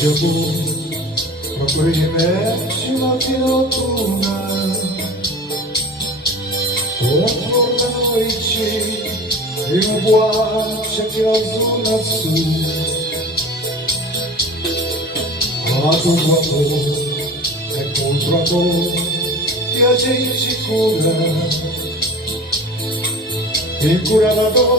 gioco, procuri rimetti mattina notturna, con flor da noite e um boate aqui azul na sul. A do amor é contra a dor que a gente cura, e cura da dor.